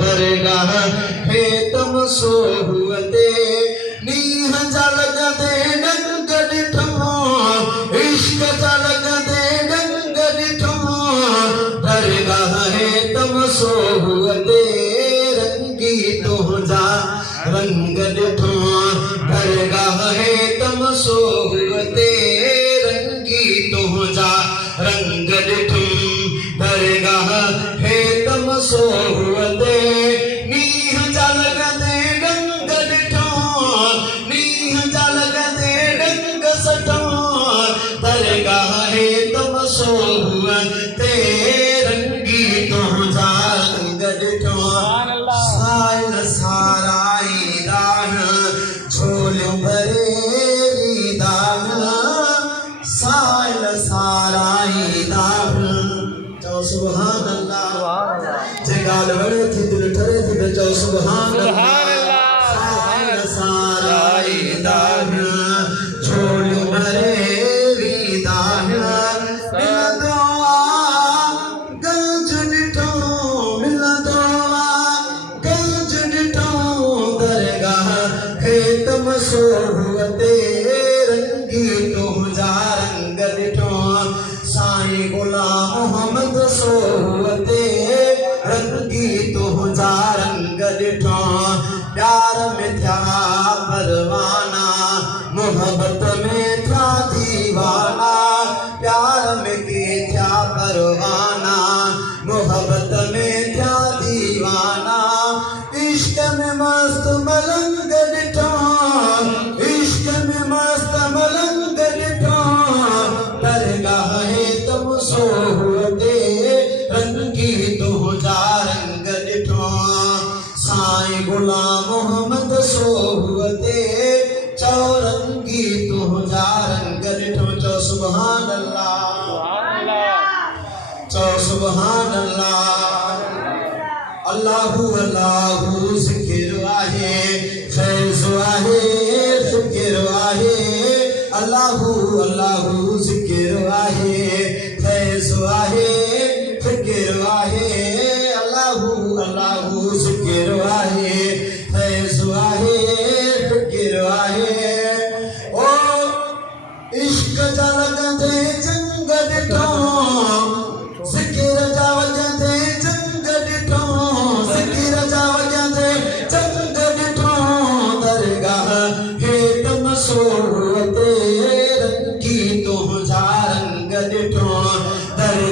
दरगाह है तुम सोहुअते नीह जलग दे डंगर ठमो इश्क जलग दे डंगर ठमो दरगाह है तुम सोहुअते रंगी तो जा रंग ठो दरगाह है तुम सोहुअते रंगी तो जा रंग ठो दरगाह है तुम सोहुअते नीह जलग दे डंगर ठो नीह जलग दे डंग सठो दरगाह है तुम सोहुअते रंगी तो जा रंग ठो साल साराई दान झोल भरे दान साल साराई दान चौ सुभान अल्लाह जगाल बड़े थी दिल ठरे थी चौ सुभान अल्लाह साल साराई दान झोल भरे दान मिल दुआ गंज डिठो मिल दुआ गंज डिठो दरगाह है तुम सोहुअते रंगी तो जा रंग डिठो साईं गुलाम मोहम्मद सोहुअते रंगी तो जा रंग डिठो प्यार में था परवाना मोहब्बत में था दीवाना प्यार में के था परवाना मोहब्बत में था दीवाना इश्क में मस्त मलंग डिठो इश्क में मस्त मलंग डिठो दरगाह है तुम सोहुअते रंगी तो जा रंग डिठो साईं गुलाम मोहम्मद सोहुअते चौरंगी तो जा रंग डिठो चौ सुभान अल्लाह चौ सुभान अल्लाह अल्लाहु अल्लाहु जिक्र आहे फैज़ आहे फिक्र आहे अल्लाहु अल्लाहु जिक्र आहे फैज़ आहे फिक्र आहे अल्लाहु अल्लाहु जिक्र आहे